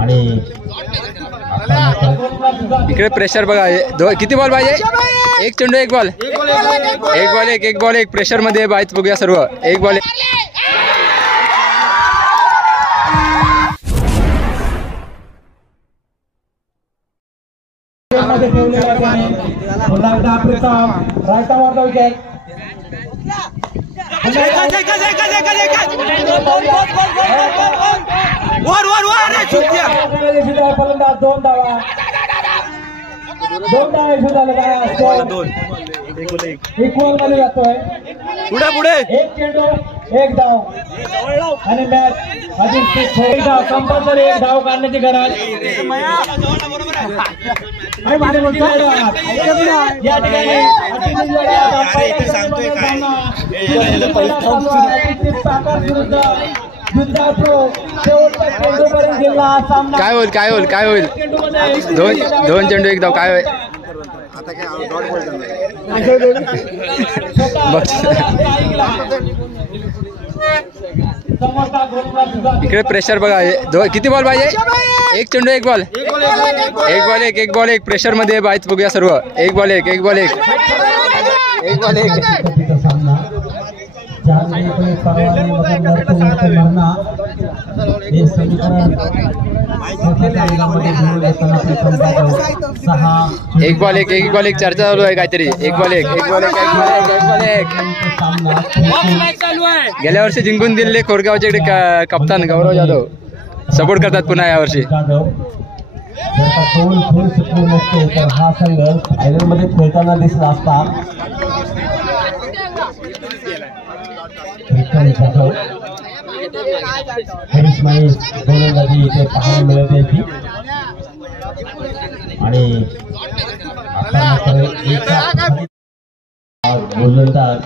आणि इकडे प्रेशर बघा, किती बॉल पाहिजे? एक चेंडू एक बॉल, एक बॉल एक प्रेशर मध्ये बाईच बघूया सर्व. एक बॉल फलंदाज 2 धावा, 2 इक्वल मध्ये जातोय. पुढे एक चेंडू एक धाव आणि मॅच अधिक एक धाव, कंपल्सरी एक धाव काढण्याची गरज. या ठिकाणी काय होईल? दोन चेंडू एक धाव काय होईल? इकडे प्रेशर बघा, किती बॉल पाहिजे? एक चेंडू एक बॉल, एक बॉल एक प्रेशर मध्ये बाईच बघूया सर्व. एक बॉल एक चर्चा चालू आहे काहीतरी. एक बॉल एक गेल्या वर्षी जिंकून दिलेले कोरगावचे कप्तान गौरव जाधव सपोर्ट करतात पुन्हा यावर्षी. हा संघ फायनल मध्ये खेळताना दिसला असता. गोलंदाजी इथे पाहायला मिळत होती आणि गोलंदाज